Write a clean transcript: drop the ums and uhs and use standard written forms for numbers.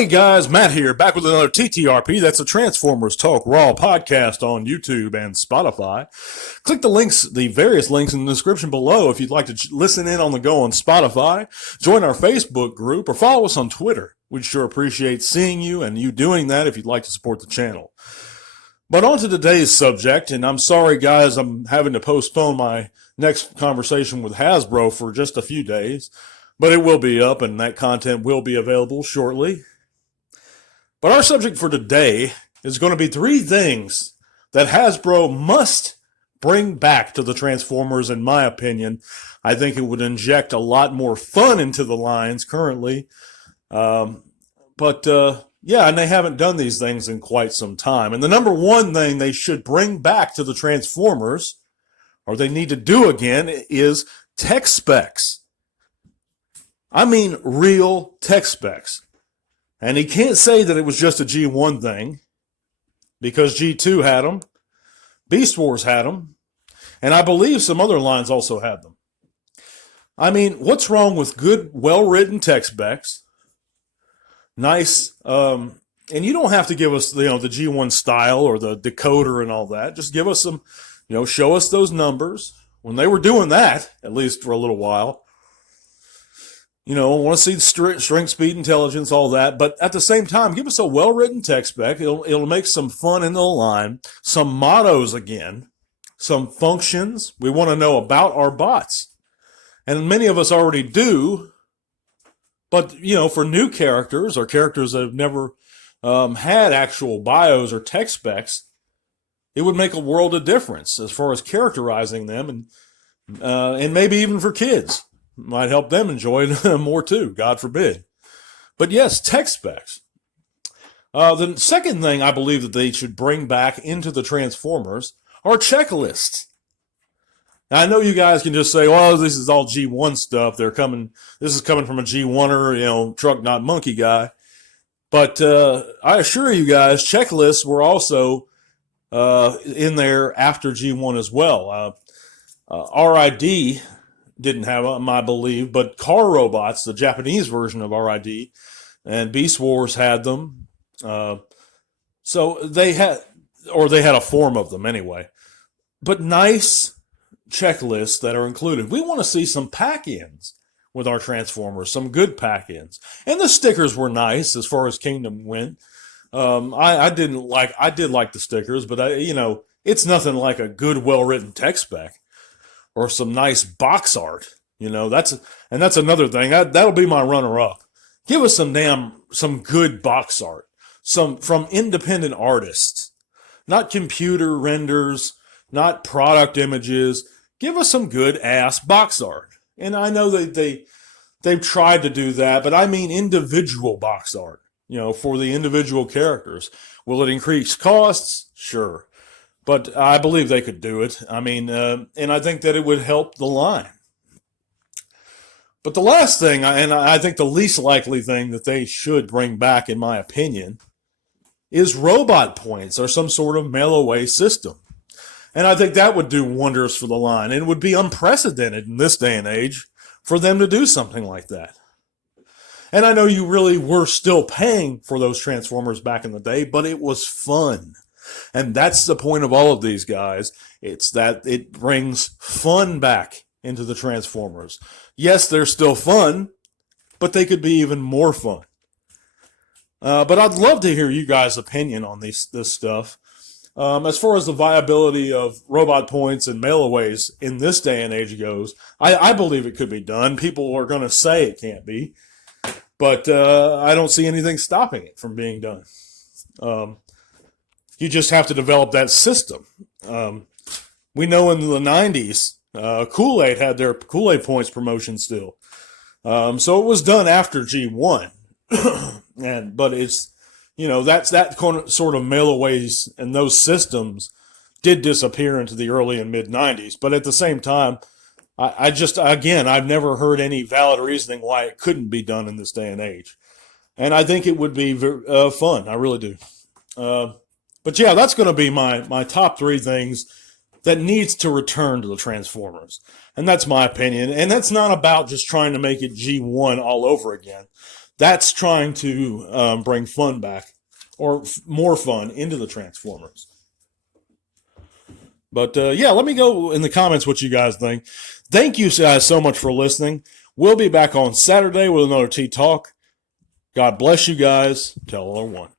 Hey guys, Matt here, back with another TTRP. That's a Transformers Talk Raw podcast on YouTube and Spotify. Click the links, the various links in the description below if you'd like to listen in on the go on Spotify, join our Facebook group, or follow us on Twitter. We'd sure appreciate seeing you and you doing that if you'd like to support the channel. But on to today's subject, and I'm sorry guys, I'm having to postpone my next conversation with Hasbro for just a few days, but it will be up and that content will be available shortly. But our subject for today is going to be 3 things that Hasbro must bring back to the Transformers, in my opinion. I think it would inject a lot more fun into the lines currently. Yeah, and they haven't done these things in quite some time. And the number one thing they should bring back to the Transformers, or they need to do again, is tech specs. I mean real tech specs. And he can't say that it was just a G1 thing, because G2 had them, Beast Wars had them, and I believe some other lines also had them. I mean, what's wrong with good, well-written tech specs? Nice, and you don't have to give us, the G1 style or the decoder and all that. Just give us some, show us those numbers. When they were doing that, at least for a little while, I want to see the strength, speed, intelligence, all that. But at the same time, give us a well-written tech spec. It'll make some fun in the line. Some mottos again. Some functions. We want to know about our bots. And many of us already do. But, for new characters or characters that have never had actual bios or tech specs, it would make a world of difference as far as characterizing them and maybe even for kids. Might help them enjoy it more too, God forbid. But yes, tech specs. The second thing I believe that they should bring back into the Transformers are checklists. Now, I know you guys can just say, "Oh, this is all G1 stuff. This is coming from a G1er, truck not monkey guy." But I assure you guys, checklists were also in there after G1 as well. RID didn't have them, I believe, but Car Robots, the Japanese version of RID, and Beast Wars had them. So they had a form of them anyway. But nice checklists that are included. We want to see some pack-ins with our Transformers, some good pack-ins. And the stickers were nice as far as Kingdom went. I did like the stickers, but it's nothing like a good, well-written tech spec. Or some nice box art, that's another thing. That'll be my runner-up. Give us some good box art, some from independent artists, not computer renders, not product images. Give us some good ass box art. And I know they've tried to do that, but I mean individual box art, for the individual characters. Will it increase costs? Sure. But I believe they could do it. I mean, and I think that it would help the line. But the last thing, and I think the least likely thing that they should bring back, in my opinion, is robot points or some sort of mail-away system. And I think that would do wonders for the line. And it would be unprecedented in this day and age for them to do something like that. And I know you really were still paying for those Transformers back in the day, but it was fun. And that's the point of all of these guys. It's that it brings fun back into the Transformers. Yes, they're still fun, but they could be even more fun. But I'd love to hear you guys' opinion on this stuff. As far as the viability of robot points and mailaways in this day and age goes, I believe it could be done. People are going to say it can't be, but I don't see anything stopping it from being done. You just have to develop that system. We know in the 90s, Kool-Aid had their Kool-Aid points promotion still. So it was done after G1. But it's, that sort of mailaways and those systems did disappear into the early and mid 90s. But at the same time, I've never heard any valid reasoning why it couldn't be done in this day and age. And I think it would be fun. I really do. But yeah, that's going to be my top 3 things that needs to return to the Transformers. And that's my opinion. And that's not about just trying to make it G1 all over again. That's trying to bring fun back, or more fun into the Transformers. But yeah, let me go in the comments what you guys think. Thank you guys so much for listening. We'll be back on Saturday with another T Talk. God bless you guys. Tell all one.